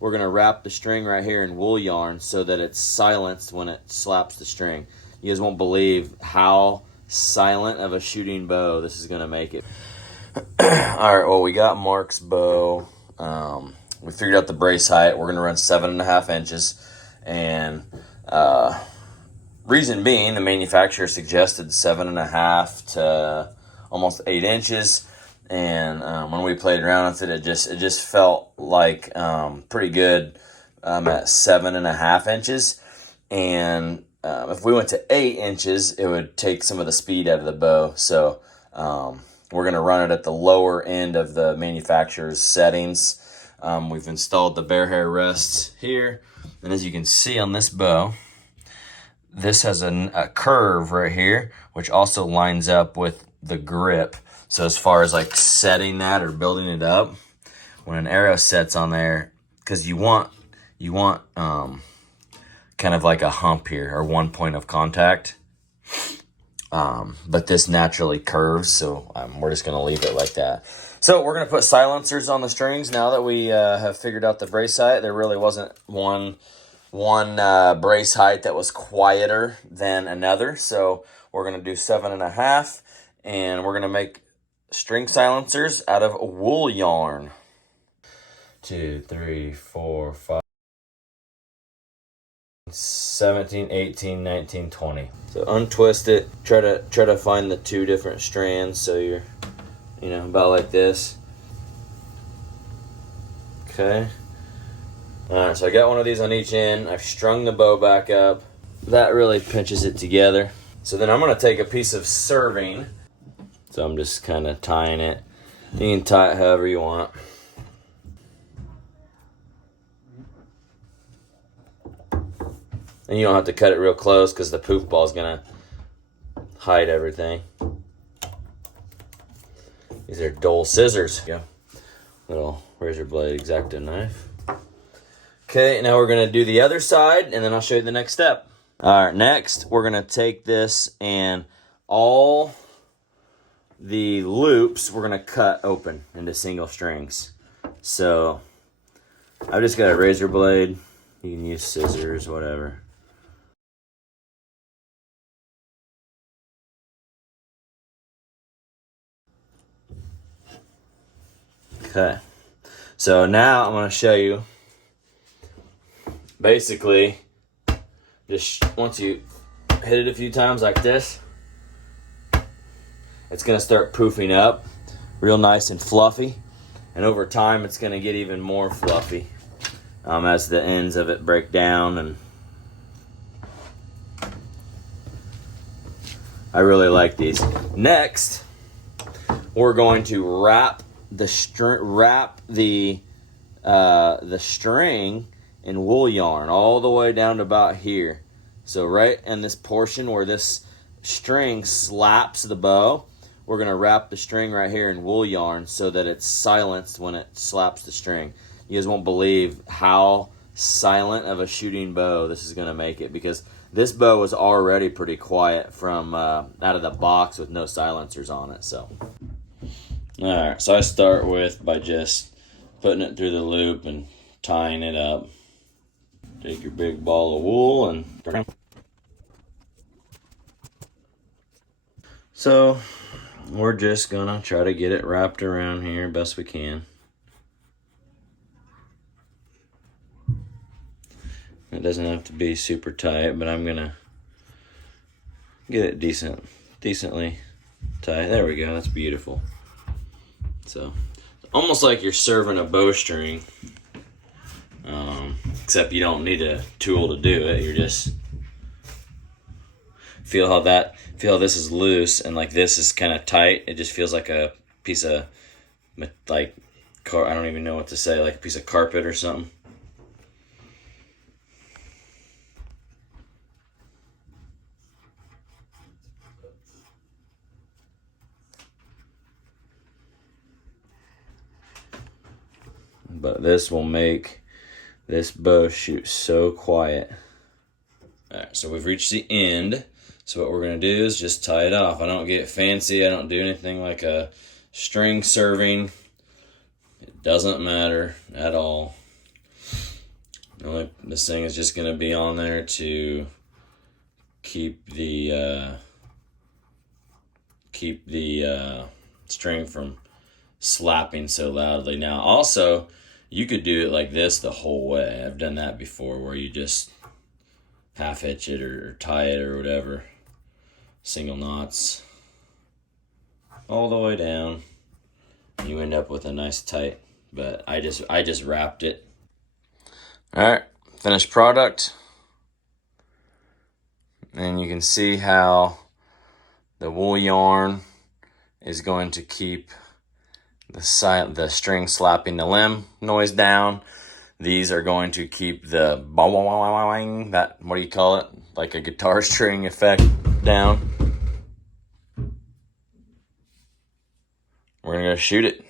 we're going to wrap the string right here in wool yarn so that it's silenced when it slaps the string. You guys won't believe how silent of a shooting bow this is going to make it. All right, well, we got Mark's bow. We figured out the brace height. We're going to run 7.5 inches. And reason being, the manufacturer suggested 7.5 to almost 8 inches. And when we played around with it, it just felt like pretty good at 7.5 inches. And if we went to 8 inches, it would take some of the speed out of the bow. So we're going to run it at the lower end of the manufacturer's settings. We've installed the bear hair rests here. And as you can see on this bow, this has a curve right here, which also lines up with the grip. So as far as like setting that or building it up, when an arrow sets on there, because you want kind of like a hump here or one point of contact, but this naturally curves, so we're just gonna leave it like that. So we're gonna put silencers on the strings now that we have figured out the brace height. There really wasn't one brace height that was quieter than another, so we're gonna do 7.5, and we're gonna make string silencers out of wool yarn. 2, 3, 4, 5, 17, 18, 19, 20. So untwist it, try to find the two different strands so you're, about like this. Okay. Alright, so I got one of these on each end. I've strung the bow back up. That really pinches it together. So then I'm going to take a piece of serving. So I'm just kind of tying it. You can tie it however you want. And you don't have to cut it real close because the poof ball is going to hide everything. These are dull scissors. Yeah. Little razor blade X-Acto knife. Okay, now we're going to do the other side, and then I'll show you the next step. All right, next we're going to take this and all the loops we're going to cut open into single strings. So I've just got a razor blade. You can use scissors, whatever. Okay, so now I'm going to show you. Basically, just once you hit it a few times like this, it's going to start poofing up real nice and fluffy. And over time, it's going to get even more fluffy as the ends of it break down. And I really like these. Next, we're going to wrap the string in wool yarn all the way down to about here. So right in this portion where this string slaps the bow, we're going to wrap the string right here in wool yarn so that it's silenced when it slaps the string. You guys won't believe how silent of a shooting bow this is going to make it, because this bow was already pretty quiet from out of the box with no silencers on it. So alright, so I start by just putting it through the loop and tying it up. Take your big ball of wool and so we're just gonna try to get it wrapped around here best we can. It doesn't have to be super tight, but I'm gonna get it decently tight. There we go, that's beautiful. So almost like you're serving a bowstring. Except you don't need a tool to do it. You're just feel how this is loose and like this is kind of tight. It just feels like a piece of I don't even know what to say, like a piece of carpet or something. But this will make this bow shoot so quiet. Alright, so we've reached the end. So what we're going to do is just tie it off. I don't get fancy. I don't do anything like a string serving. It doesn't matter at all. This thing is just going to be on there to keep the string from slapping so loudly. Now, also, you could do it like this the whole way. I've done that before, where you just half hitch it or tie it or whatever, single knots all the way down. You end up with a nice tight. But I just wrapped it. All right, finished product. And you can see how the wool yarn is going to keep the string slapping the limb noise down. These are going to keep the that, what do you call it? Like a guitar string effect down. We're gonna go shoot it.